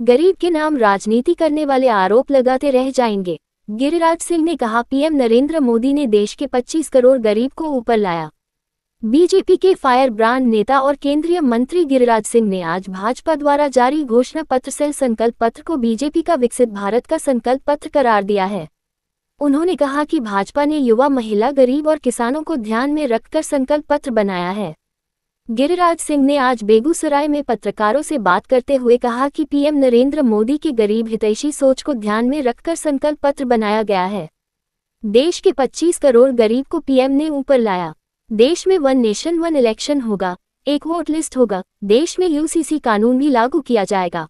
गरीब के नाम राजनीति करने वाले आरोप लगाते रह जाएंगे। गिरिराज सिंह ने कहा, पीएम नरेंद्र मोदी ने देश के 25 करोड़ गरीब को ऊपर लाया। बीजेपी के फायर ब्रांड नेता और केंद्रीय मंत्री गिरिराज सिंह ने आज भाजपा द्वारा जारी घोषणा पत्र से संकल्प पत्र को बीजेपी का विकसित भारत का संकल्प पत्र करार दिया है। उन्होंने कहा कि भाजपा ने युवा, महिला, गरीब और किसानों को ध्यान में रखकर संकल्प पत्र बनाया है। गिरिराज सिंह ने आज बेगूसराय में पत्रकारों से बात करते हुए कहा कि पीएम नरेंद्र मोदी की गरीब हितैषी सोच को ध्यान में रखकर संकल्प पत्र बनाया गया है। देश के 25 करोड़ गरीब को पीएम ने ऊपर लाया। देश में 1 नेशन 1 इलेक्शन होगा, एक वोट लिस्ट होगा। देश में यूसीसी कानून भी लागू किया जाएगा।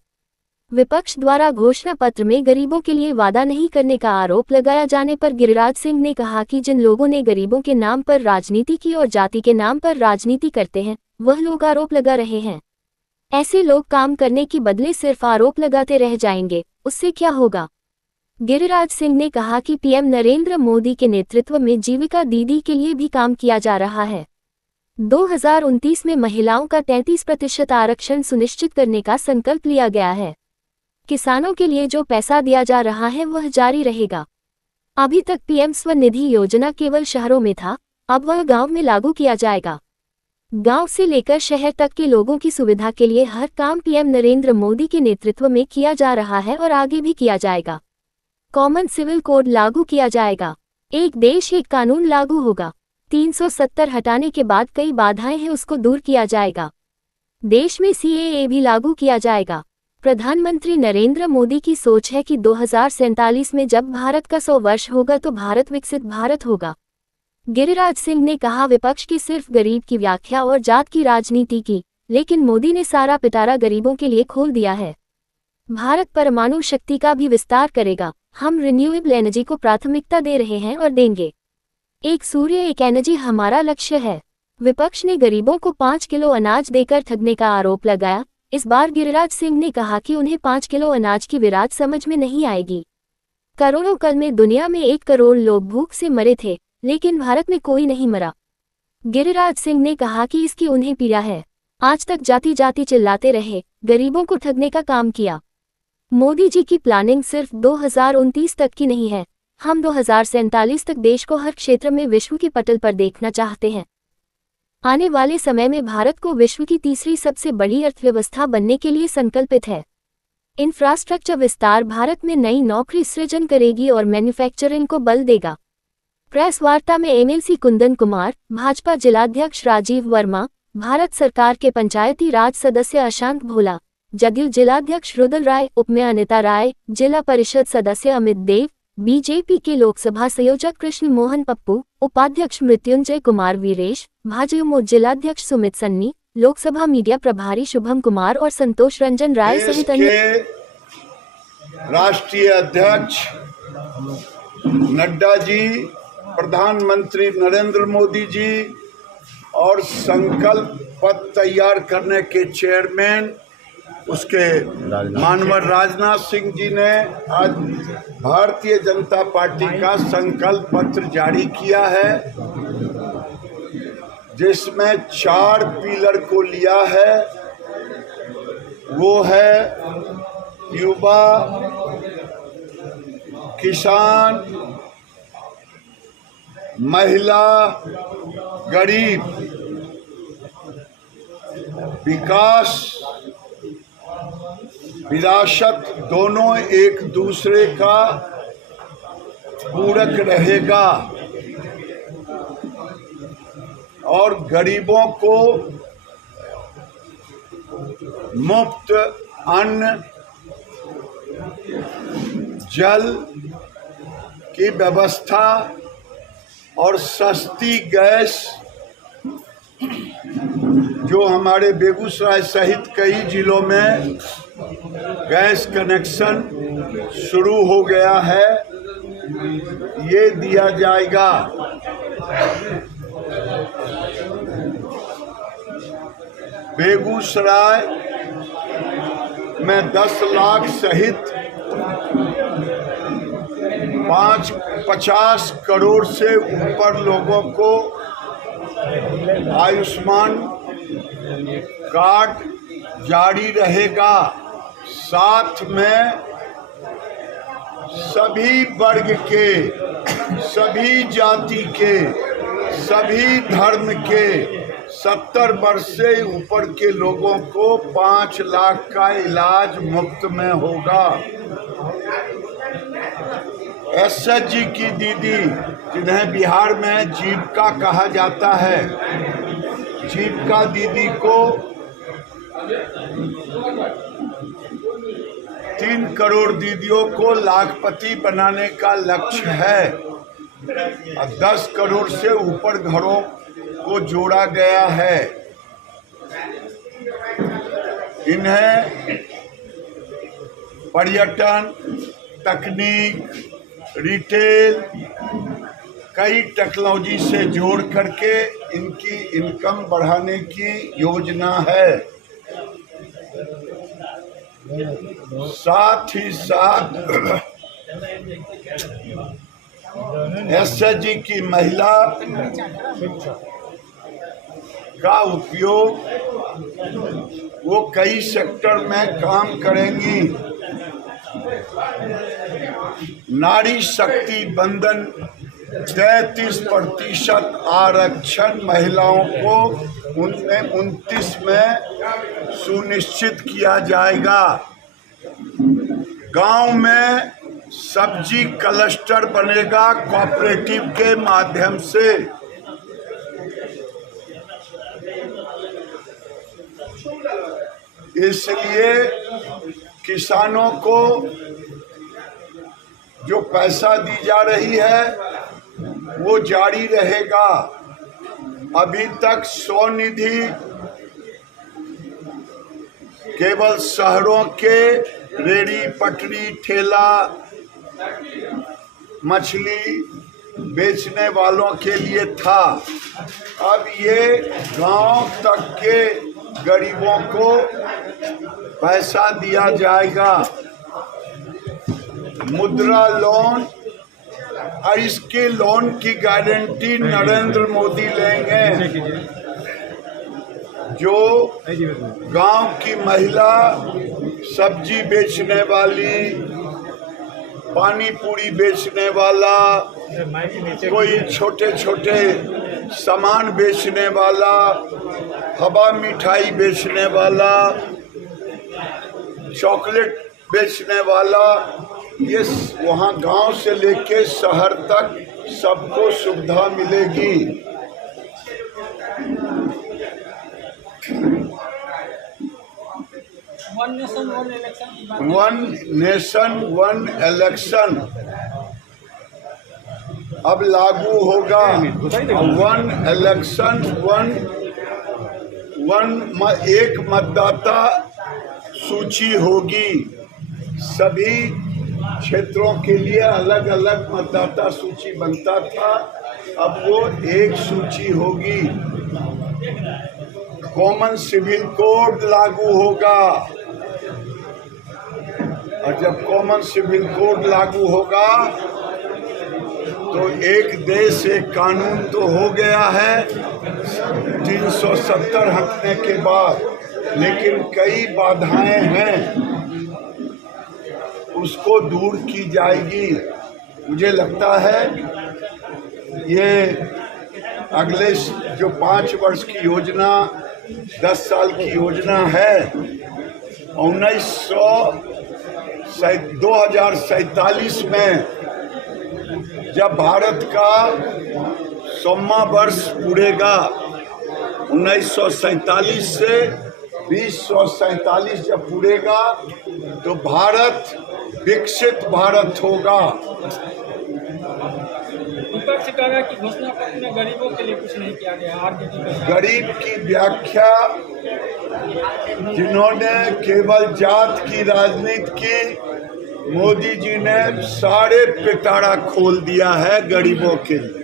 विपक्ष द्वारा घोषणा पत्र में गरीबों के लिए वादा नहीं करने का आरोप लगाया जाने पर गिरिराज सिंह ने कहा कि जिन लोगों ने गरीबों के नाम पर राजनीति की और जाति के नाम पर राजनीति करते हैं, वह लोग आरोप लगा रहे हैं। ऐसे लोग काम करने की बदले सिर्फ आरोप लगाते रह जाएंगे, उससे क्या होगा। गिरिराज सिंह ने कहा कि पीएम नरेंद्र मोदी के नेतृत्व में जीविका दीदी के लिए भी काम किया जा रहा है। 2029 में महिलाओं का 33% आरक्षण सुनिश्चित करने का संकल्प लिया गया है। किसानों के लिए जो पैसा दिया जा रहा है वह जारी रहेगा। अभी तक पीएम स्वनिधि योजना केवल शहरों में था, अब वह गांव में लागू किया जाएगा। गांव से लेकर शहर तक के लोगों की सुविधा के लिए हर काम पीएम नरेंद्र मोदी के नेतृत्व में किया जा रहा है और आगे भी किया जाएगा। कॉमन सिविल कोड लागू किया जाएगा। एक देश एक कानून लागू होगा। 370 हटाने के बाद कई बाधाएं हैं, उसको दूर किया जाएगा। देश में सीएए भी लागू किया जाएगा। प्रधानमंत्री नरेंद्र मोदी की सोच है कि 2047 में जब भारत का 100 वर्ष होगा तो भारत विकसित भारत होगा। गिरिराज सिंह ने कहा, विपक्ष की सिर्फ गरीब की व्याख्या और जात की राजनीति की, लेकिन मोदी ने सारा पिटारा गरीबों के लिए खोल दिया है। भारत परमाणु शक्ति का भी विस्तार करेगा। हम रिन्यूएबल एनर्जी को प्राथमिकता दे रहे हैं और देंगे। एक सूर्य एक एनर्जी हमारा लक्ष्य है। विपक्ष ने गरीबों को 5 किलो अनाज देकर ठगने का आरोप लगाया। इस बार गिरिराज सिंह ने कहा कि उन्हें 5 किलो अनाज की विराट समझ में नहीं आएगी। करोड़ों कल में दुनिया में 1 करोड़ लोग भूख से मरे थे, लेकिन भारत में कोई नहीं मरा। गिरिराज सिंह ने कहा कि इसकी उन्हें पीड़ा है। आज तक जाति जाति चिल्लाते रहे, गरीबों को ठगने का काम किया। मोदी जी की प्लानिंग सिर्फ 2029 तक की नहीं है, हम 2047 तक देश को हर क्षेत्र में विश्व की पटल पर देखना चाहते हैं। आने वाले समय में भारत को विश्व की तीसरी सबसे बड़ी अर्थव्यवस्था बनने के लिए संकल्पित है। इंफ्रास्ट्रक्चर विस्तार भारत में नई नौकरी सृजन करेगी और मैन्युफैक्चरिंग को बल देगा। प्रेस वार्ता में एमएलसी कुंदन कुमार, भाजपा जिलाध्यक्ष राजीव वर्मा, भारत सरकार के पंचायती राज सदस्य अशांत भोला, जदयू जिलाध्यक्ष रुदल राय, उपमेयर अनिता राय, जिला परिषद सदस्य अमित देव, बीजेपी के लोकसभा संयोजक कृष्ण मोहन पप्पू, उपाध्यक्ष मृत्युंजय कुमार वीरेश, भाजयुमो जिलाध्यक्ष सुमित सन्नी, लोकसभा मीडिया प्रभारी शुभम कुमार और संतोष रंजन राय सहित अन्य। राष्ट्रीय अध्यक्ष नड्डा जी, प्रधानमंत्री नरेंद्र मोदी जी और संकल्प पत्र तैयार करने के चेयरमैन उसके मानवर राजनाथ सिंह जी ने आज भारतीय जनता पार्टी का संकल्प पत्र जारी किया है, जिसमें 4 पिलर को लिया है। वो है युवा, किसान, महिला, गरीब, विकास, विरासत, दोनों एक दूसरे का पूरक रहेगा और गरीबों को मुफ्त अन्न, जल की व्यवस्था और सस्ती गैस, जो हमारे बेगूसराय सहित कई जिलों में गैस कनेक्शन शुरू हो गया है, ये दिया जाएगा। बेगूसराय में 10 लाख सहित 50 करोड़ से ऊपर लोगों को आयुष्मान कार्ड जारी रहेगा। साथ में सभी वर्ग के, सभी जाति के, सभी धर्म के 70 वर्ष से ऊपर के लोगों को 5 लाख का इलाज मुफ्त में होगा। एसएचजी की दीदी, जिन्हें बिहार में जीविका कहा जाता है, जीविका दीदी को 3 करोड़ दीदियों को लाखपति बनाने का लक्ष्य है और 10 करोड़ से ऊपर घरों को जोड़ा गया है। इन्हें पर्यटन, तकनीक, रिटेल, कई टेक्नोलॉजी से जोड़ करके इनकी इनकम बढ़ाने की योजना है। साथ ही साथ एसएचजी की महिला का उपयोग वो कई सेक्टर में काम करेंगी। नारी शक्ति बंधन 33% आरक्षण महिलाओं को 29 में सुनिश्चित किया जाएगा। गांव में सब्जी क्लस्टर बनेगा कोऑपरेटिव के माध्यम से। इसलिए किसानों को जो पैसा दी जा रही है वो जारी रहेगा। अभी तक स्वनिधि केवल शहरों के रेड़ी पटरी ठेला मछली बेचने वालों के लिए था। अब ये गांव तक के गरीबों को पैसा दिया जाएगा। मुद्रा लोन और इसके लोन की गारंटी नरेंद्र मोदी लेंगे। जो गांव की महिला सब्जी बेचने वाली, पानी पूरी बेचने वाला, कोई छोटे छोटे सामान बेचने वाला, हवा मिठाई बेचने वाला, चॉकलेट बेचने वाला, ये वहाँ गांव से लेके शहर तक सबको सुविधा मिलेगी। वन नेशन वन इलेक्शन अब लागू होगा। वन इलेक्शन एक मतदाता सूची होगी। सभी क्षेत्रों के लिए अलग अलग मतदाता सूची बनता था, अब वो एक सूची होगी। कॉमन सिविल कोड लागू होगा और जब कॉमन सिविल कोड लागू होगा तो एक देश एक कानून तो हो गया है 370 हटने के बाद, लेकिन कई बाधाएं हैं, उसको दूर की जाएगी। मुझे लगता है ये अगले जो 5 वर्ष की योजना, 10 साल की योजना है, 2047 में जब भारत का 100वां वर्ष पूरेगा, 1947 से 2047 जब पूरेगा तो भारत विकसित भारत होगा। विपक्ष कह रहा है कि घोषणा पत्र में गरीबों के लिए कुछ नहीं किया गया। गरीब की व्याख्या जिन्होंने केवल जात की राजनीति की, मोदी जी ने सारे पिटारा खोल दिया है गरीबों के लिए।